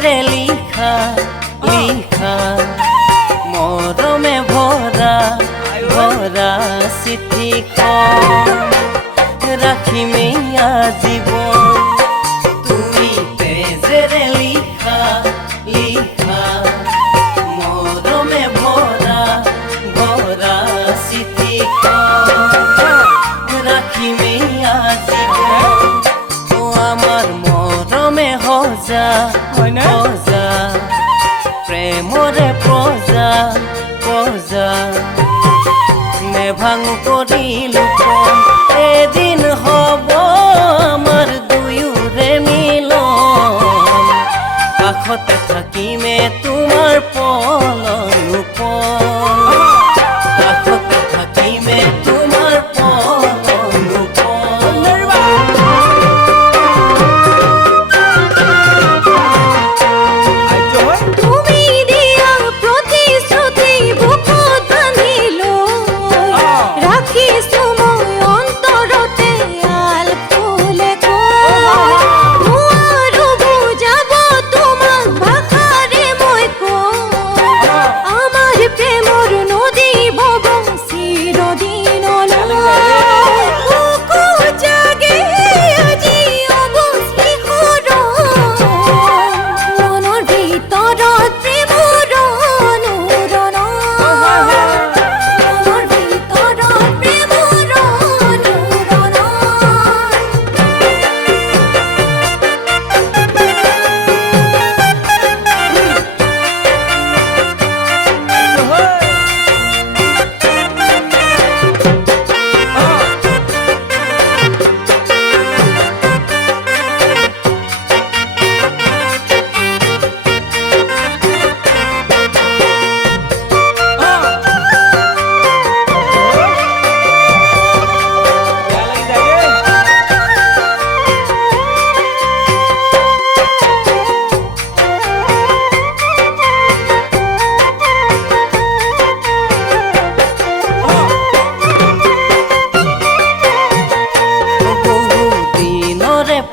তেজেৰে লিখা লিখা মৰমে ভৰা ভৰা চিঠিখন ৰাখিমেই আজীৱন তুমি তেজেৰে লিখা লিখা মৰমে ভৰা ভৰা চিঠিখন ৰাখিমেই আজীৱন আমার মরমে হজা হজা প্রেমরে প্রজা প্রজা নেভাং করিলু এদিন হব আমার দুয়োরে মিলন কাষতে থাকিমে তোমার পলন কাষতে থাকিমে তোমার পলন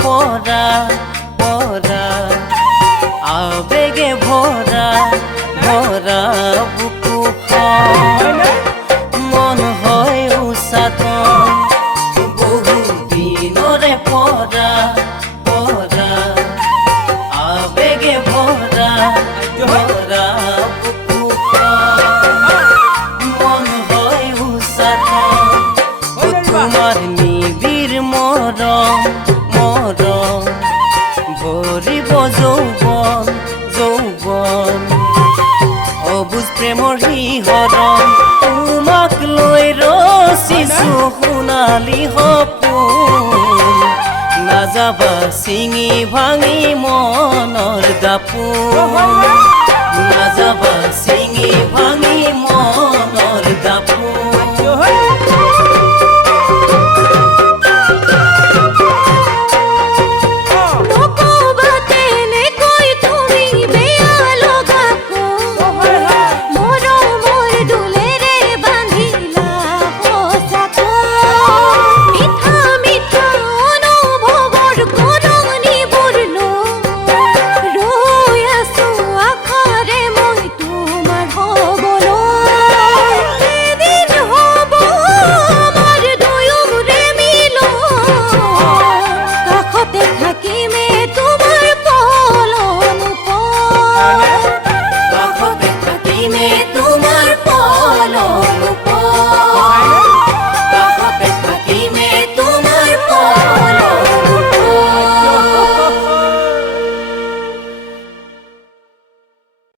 পরা পরা আবেগে ভরা ভরা বুকুখন মন হয় উষাতন বহু দিনরে পরা পরা আবেগে ভরা ভরা বুকুখন মন হয় উষাতন তোমার নিবিড় মরম মরম ভরিব যৌবন যৌবন অবুজ প্ৰেমৰ শিহৰণ তোমাক লৈ ৰচিছো সোণালী সপোন নাযাবা ছিঙি ভাঙি মনৰ দাপোন নাযাবা ছিঙি ভাঙি